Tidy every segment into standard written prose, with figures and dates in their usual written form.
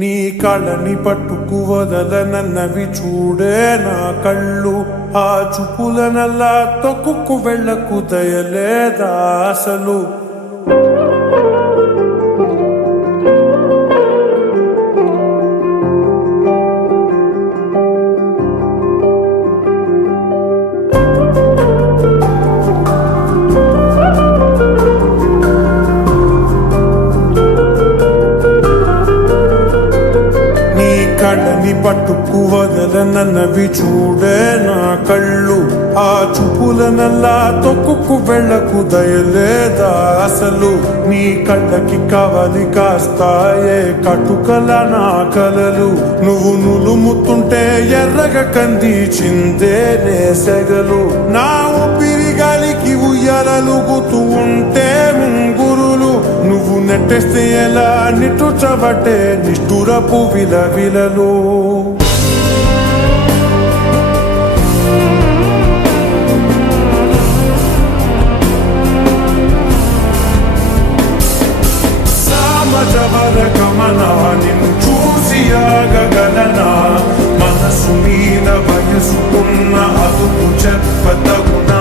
నీ కళ్ళని పట్టుకు వదలనన్నవి చూడే నా కళ్ళు. ఆ చూపులనల్లా తొక్కుకు వెళ్ళకు దయలేదా అసలు. కళ్ళని పట్టుకు వదలనన్నవి చూడే నా కళ్ళు. ఆ చూపులనల్లా తొక్కుకు వెళ్ళకు దయలేదా అసలు. నీ కళ్ళకి కవలి కాస్తాయే కటుకల నా కలలు. నువ్వు నులుముతుంటే ఎర్రగ కంది చిందే నేసెగలు. నా ఊపిరి గాలికి ఉయ్యాలలుగుతూ ఉంటే ముంగురులు. నువ్వు నెట్టేస్తే ఎలా నిట్టుచబట్టే నిష్ఠురపు విలవిలలు. సామజవర గమనా నిన్ను చూసి ఆగగలనా. మనసు మీద వయసుకున్న అదుపు చెప్పతగునా.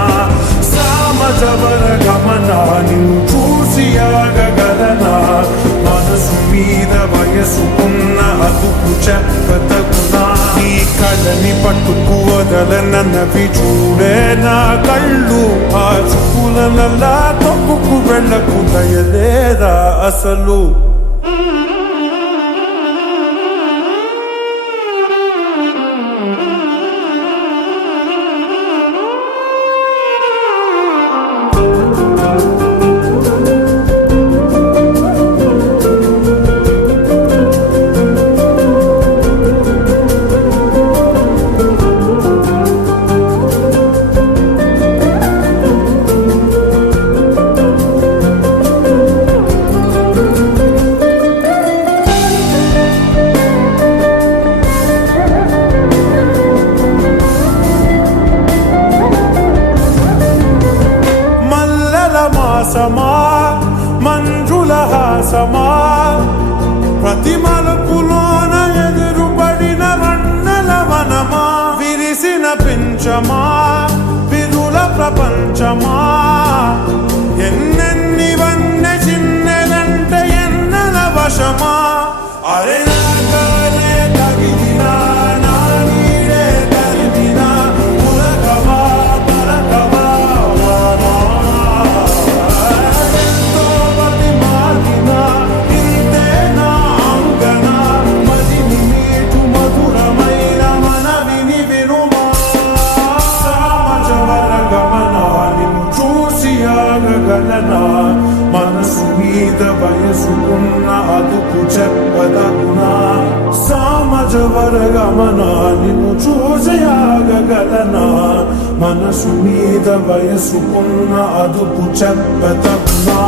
సామజవర గమనా నిన్ను చూసి ఆగగలనా. మనసు మీద వయసుకున్న అదుపు చెప్పతగునా. నీ కళ్ళని పట్టుకు వదలనన్నవి చూడే నా కళ్ళు. ఆ చూపులనల్లా తొక్కుకు వెళ్ళకు దయలేదా అసలు. మాసమా మంజుల హాసమా ప్రతి మలుపులోన ఎదురుపడిన వన్నెల వనమా. విరిసిన పించమా విరుల ప్రపంచమా. ఎన్నెన్ని వన్నె చిన్నెలంటే ఎన్నెల వశమా. అరే నాగాలే తగిలినా నా నీడే తరిమినా ఉలకవా తలకవా గలనా. మనసు మీద వయసుకున్న అదుపు చెప్పదగునా. సామజవర గమనా నిన్ను చూసి ఆగగలనా. మనసు మీద వయసుకున్న అదుపు చెప్పదగునా.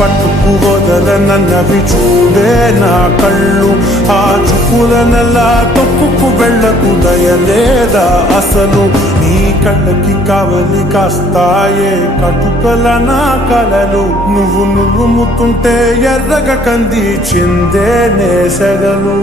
పట్టుకు వదలనన్నవి చూడే నా కళ్ళు. ఆ చూపులనల్లా తొక్కుకు వెళ్ళకు దయలేదా అసలు. నీ కళ్ళకి కవలి కాస్తాయే కటుకల నా కలలు. నువ్వు నులుముతుంటే ఎర్రగ కంది చిందే నేసెగలు.